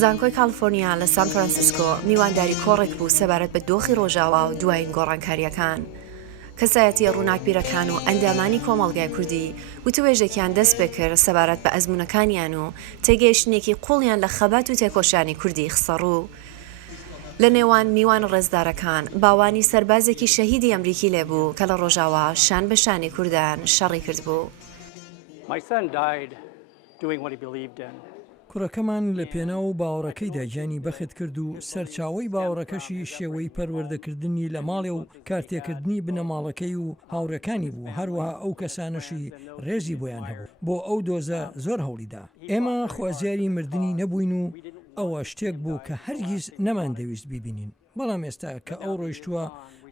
زانکۆی کالیفۆرنیا لە سان فرانسیسکۆ میوانداری کۆڕێک بوو سەبارەت بە دۆخی ڕۆژاوا و دوایین گۆڕانکاریەکان. کەسایەتی ڕووناکبیرەکان و ئەندامانی کۆمەڵگای کوردی وتوێژێکیان دەست پێ کرد سەبارەت بە ئەزمونەکانیان و تێگەیشتنێکی قوڵیان لە خەبات و تێکۆشانی کوردی خسەڕوو. لە نێوان میوان ڕێزدارەکان باوانی سەربازێکی شەهیدی ئەمریکی لێبوو کە لە ڕۆژاوا شان بە شانی کوردان شەڕی کرد بوو. کوڕەکەمان لە پێناو و باوەڕەکەیدا گیانی بەخت کرد و سەرچاوەی باوەڕەکەشی شێوەی پەروەردەکردنی لە ماڵێ و کارتێکردنی بنەماڵەکەی و هاوڕەکانی بوو، هەروەها ئەو کەسانەشی ڕێزی بۆیان هەبوو بۆ ئەو دۆزە زۆر هەوڵیدا. ئێمە خوازیاری مردنی نەبووین و ئەوە شتێک بوو کە هەرگیز نەمان دەویست بیبینین، بەڵام ئێستا کە ئەو ڕۆیشتووە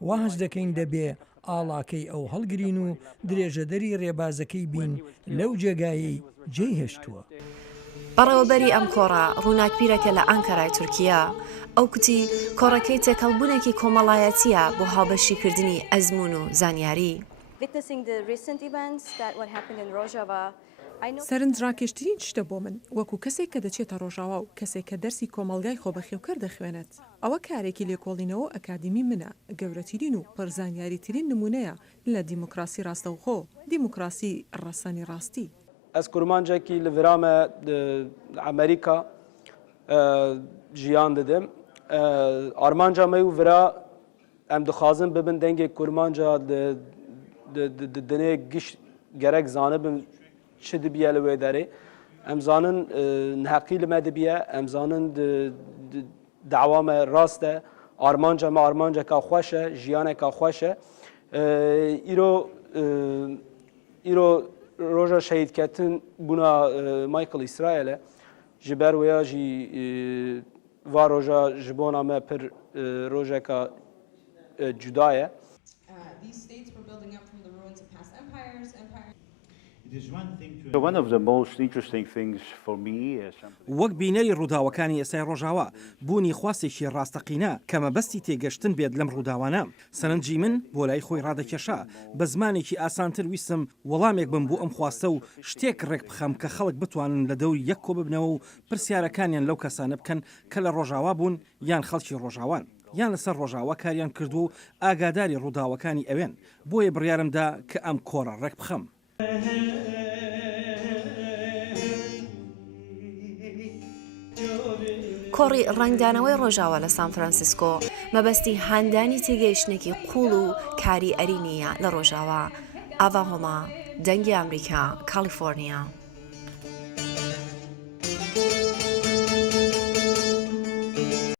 وا هەز دەکەین دەبێ ئاڵاکەی ئەو هەڵگرین و درێژەدەری ڕێبازەکەی بین لەو جێگایی جێی هێشتووە. بەڕێوەبەری ئەم کۆڕە ڕووناکبیرەکە لە ئەنکارای تورکیا ئەو کوتی کۆڕەکەی تێکەڵبوونێکی کۆمەڵایەتیە بۆ هاوبەشیکردنی ئەزمون و زانیاری. سەرنجڕاکێشترین شتە بۆ من وەکو کەسێک کە دەچێتە ڕۆژاوا و کەسێک کە دەرسی کۆمەلگای خۆبەخێوکەر دەخوێنێت، ئەوە کارێکی لێکۆڵینەوە ئەکادیمی منە، گەورەترین و پڕزانیاریترین نمونەیە لە دیموکراسی ڕاستەوخۆ، دیموکراسی ڕەسەنی ڕاستی. Ez kurmancekî li vira me Amerîka jiyan didim. Armanca me û vira em dixwazin bibin dengê kurmanca di dinê giş gerek zanibin çi dibiye li wê derê. Em zanin neheqî li me dibiye, em zanin dawa me rast e, armanca me armanceka xweş e, jiyaneka xweş e. Îro roja şehîdketin bûna Michael İsrail'e ji ber wêya jî va roja ji bona me pir rojeka cuda ye. وەک بینەری ڕووداوەکانی ئێستای ڕۆژاوا بوونی خواستێکی ڕاستەقینە کە مەبەستی تێگەشتن بێت لەم ڕووداوانە. سەرنجی من بۆ لای خۆی ڕادەکێشا بە زمانێکی ئاسانتر ویستم وەڵامێک بم بۆ ئەم خواستە و شتێک ڕێک بخەم کە خەڵک بتوانن لە دەوری یەک کۆ ببنەوە و پرسیارەکانیان لەو کەسانە بکەن کە لە ڕۆژاوا بوون یان خەڵکی ڕۆژاوان یان لەسەر ڕۆژاوا کاریان کردو و ئاگاداری ڕووداوەکانی ئەوێن. بۆیە بڕیارمدا کە ئەم کۆڕە ڕێک بخەم. کۆڕی ڕنگدانەوەی ڕۆژاوا لە سان فرانسیسکۆ مەبەستی هاندانی تێگەیشتنێکی قوڵ و کاری ئەرینیە لە ڕۆژاوا. ئاوا هۆما، دەنگی ئەمریکا، کالیفۆرنیا.